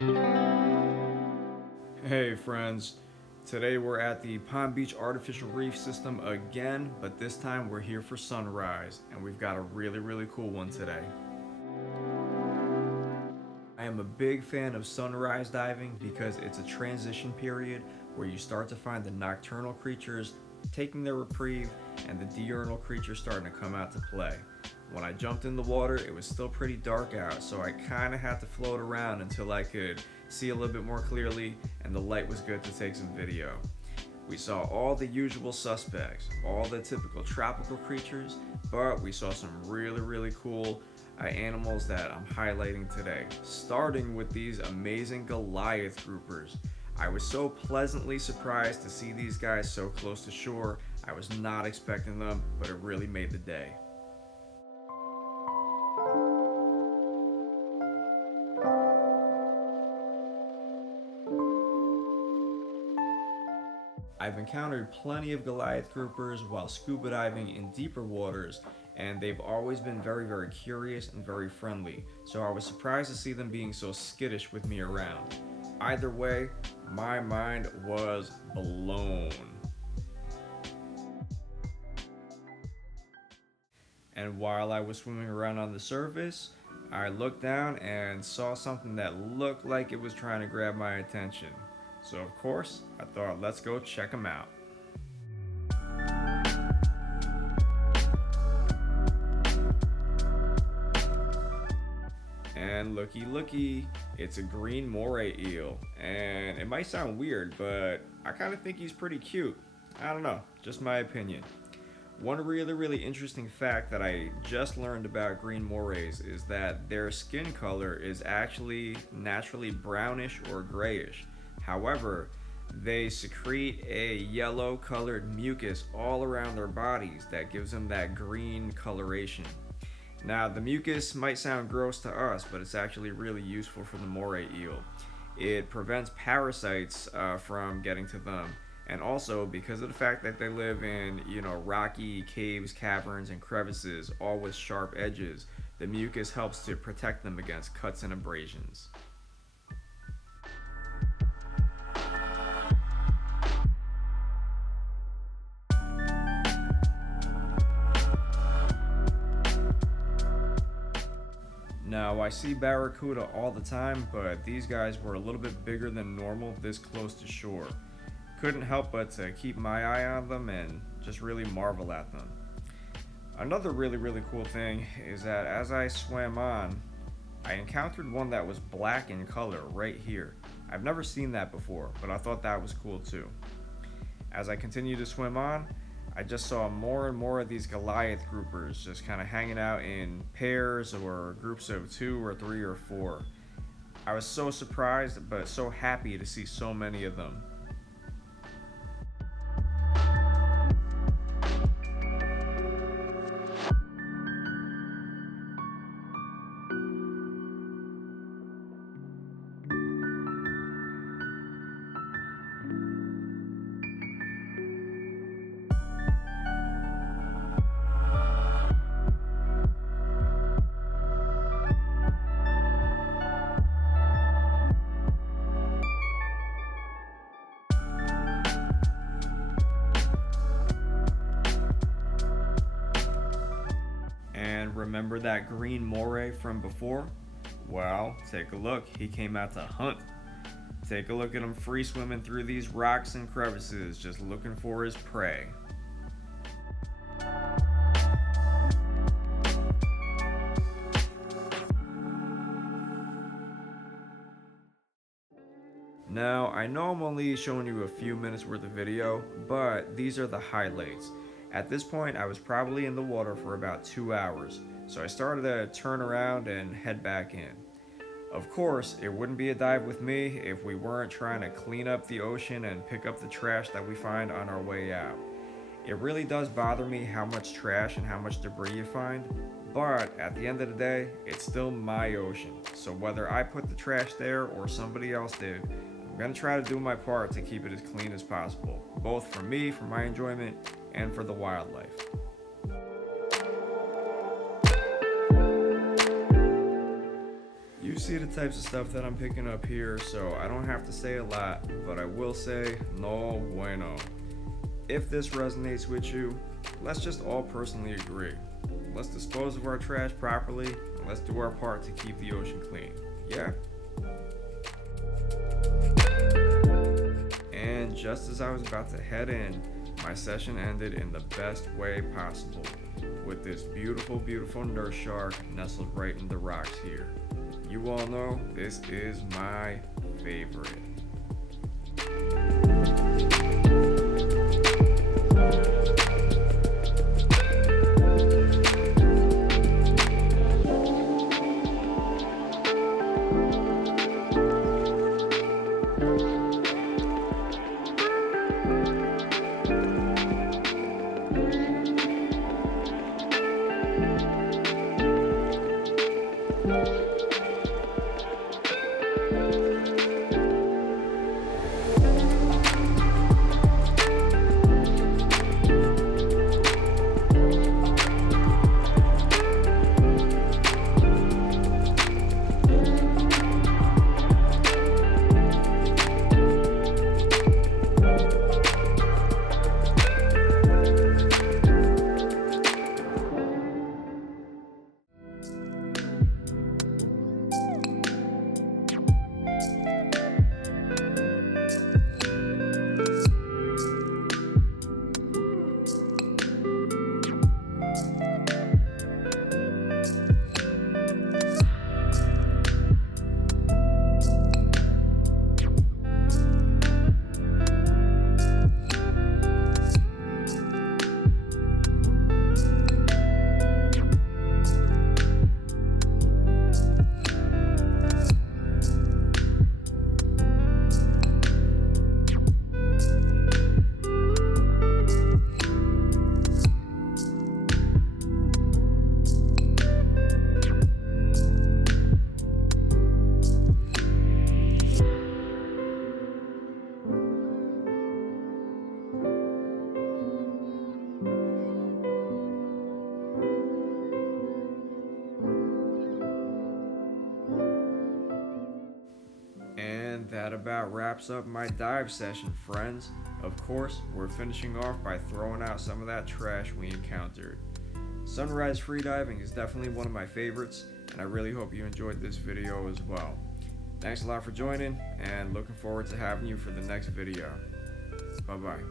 Hey friends, today we're at the Palm Beach Artificial Reef system again, but this time we're here for sunrise, and we've got a really cool one today. I am a big fan of sunrise diving because it's a transition period where you start to find the nocturnal creatures taking their reprieve and the diurnal creatures starting to come out to play. When I jumped in the water, it was still pretty dark out, so I kind of had to float around until I could see a little bit more clearly and the light was good to take some video. We saw all the usual suspects, all the typical tropical creatures, but we saw some really cool animals that I'm highlighting today, starting with these amazing Goliath groupers. I was so pleasantly surprised to see these guys so close to shore. I was not expecting them, but it really made the day. I've encountered plenty of Goliath groupers while scuba diving in deeper waters, and they've always been very curious and very friendly, so I was surprised to see them being so skittish with me around. Either way, my mind was blown. And while I was swimming around on the surface, I looked down and saw something that looked like it was trying to grab my attention. So of course, I thought, let's go check them out. And looky, it's a green moray eel. And it might sound weird, but I kind of think he's pretty cute. I don't know, just my opinion. One really interesting fact that I just learned about green morays is that their skin color is actually naturally brownish or grayish. However, they secrete a yellow colored mucus all around their bodies that gives them that green coloration. Now, the mucus might sound gross to us, but it's actually really useful for the moray eel. It prevents parasites from getting to them, and also because of the fact that they live in, rocky caves, caverns, and crevices, all with sharp edges, the mucus helps to protect them against cuts and abrasions. Now, I see barracuda all the time, but these guys were a little bit bigger than normal this close to shore. Couldn't help but to keep my eye on them and just really marvel at them. Another really cool thing is that as I swam on, I encountered one that was black in color right here. I've never seen that before, but I thought that was cool too. As I continued to swim on, I just saw more and more of these Goliath groupers just kind of hanging out in pairs or groups of 2 or 3 or 4. I was so surprised but so happy to see so many of them. And remember that green moray from before? Well, take a look. He came out to hunt. Take a look at him free swimming through these rocks and crevices, just looking for his prey. Now, I know I'm only showing you a few minutes worth of video, but these are the highlights. At this point, I was probably in the water for about 2 hours, so I started to turn around and head back in. Of course, it wouldn't be a dive with me if we weren't trying to clean up the ocean and pick up the trash that we find on our way out. It really does bother me how much trash and how much debris you find, but at the end of the day, it's still my ocean. So whether I put the trash there or somebody else did, I'm going to try to do my part to keep it as clean as possible, both for me, for my enjoyment, and for the wildlife. see the types of stuff that I'm picking up here, so I don't have to say a lot, but I will say no bueno. If this resonates with you, let's just all personally agree. Let's dispose of our trash properly, and let's do our part to keep the ocean clean. Yeah? And just as I was about to head in, my session ended in the best way possible, with this beautiful, beautiful nurse shark nestled right in the rocks here. You all know this is my favorite. That about wraps up my dive session, friends. Of course, we're finishing off by throwing out some of that trash we encountered. Sunrise freediving is definitely one of my favorites, and I really hope you enjoyed this video as well. Thanks a lot for joining, and looking forward to having you for the next video. Bye-bye.